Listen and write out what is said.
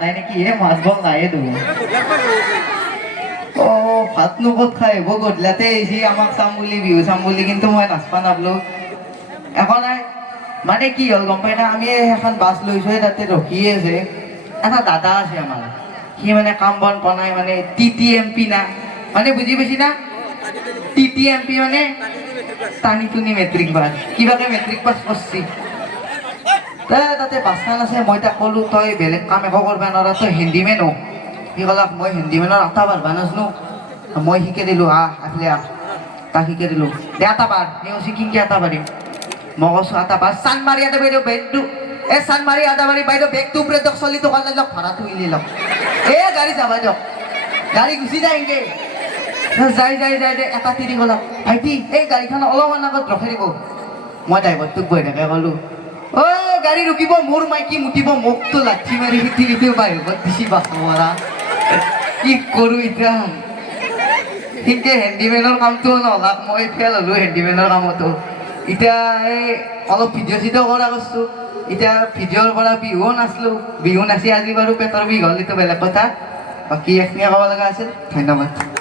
নাই নেকি হে মাছ বল নাই তো ও ভাত নো ক'ত খাই হ'ব গধূলাতে আহিছি আমাক চাম বুলি বিহু চাম বুলি কিন্তু মই নাচপা নাপলো এখন নাই মানে কি হ'ল গম পাই না আমি এখন বাছ লৈছো তাতে ৰখিয়ে আছে এটা দাদা আছে আমাৰ সি মানে কাম বন বনাই মানে TTMP না মানে বুজি পাইছি না TTMP মানে টানি টুনি মেট্ৰিক পাছ কিবাকে মেট্ৰিক পাছ কৰছি তাতে বাছখন আছে মই তাক ক'লো তই বেলেগ কাম একো কৰিব নোৱাৰা তই হেণ্ডিমেন হ সি ক'লাক মই হেণ্ডিমেনৰ আটা বাঢ়বা নাজনো মই শিকাই দিলোঁ আফলে তাক শিকাই দিলোঁ দে আটা বাঢ় সি কৈছে কিনকে আটা বাঢ়িম মই কৈছোঁ আটা বাঢ় চান মাৰি আটা বাইদেউ বেগটো চান মাৰি আটা বাঢ়ি বাইদেউ বেগটো ওপৰত দিয়ক 40 টকা লৈ লওক ভাড়াটো উলিয়াই লওক গাড়ী যাবা দিয়ক গাড়ী গুচি যায় এনকে যাই এটা তিৰি ক'লাক ভাইটি এই গাড়ীখন অলপমান আগত ৰখাই দিব মই ড্ৰাইভাৰটোক বহি থাকে ক'লোঁ গাড়ী ৰখিব মোৰ মাইকী মুতিব মোকতো লাঠি মাৰি তিৰিটো বাহিৰত দিছি বাছ মৰা কি কৰোঁ এতিয়া সিনকে হেণ্ডিমেনৰ কামটো নহলাক মই ফেল হ'লোঁ হেণ্ডিমেনৰ কামতো এতিয়া এই অলপ ভিডিঅ' চিডিঅ' কৰা কৰিছোঁ এতিয়া ভিডিঅ'ৰ পৰা বিহুও নাচলোঁ বিহু নাচি আজি বাৰু পেটৰ বিষ হ'ল এইটো বেলেগ কথা বাকী এইখিনিয়ে ক'ব লগা আছিল ধন্যবাদ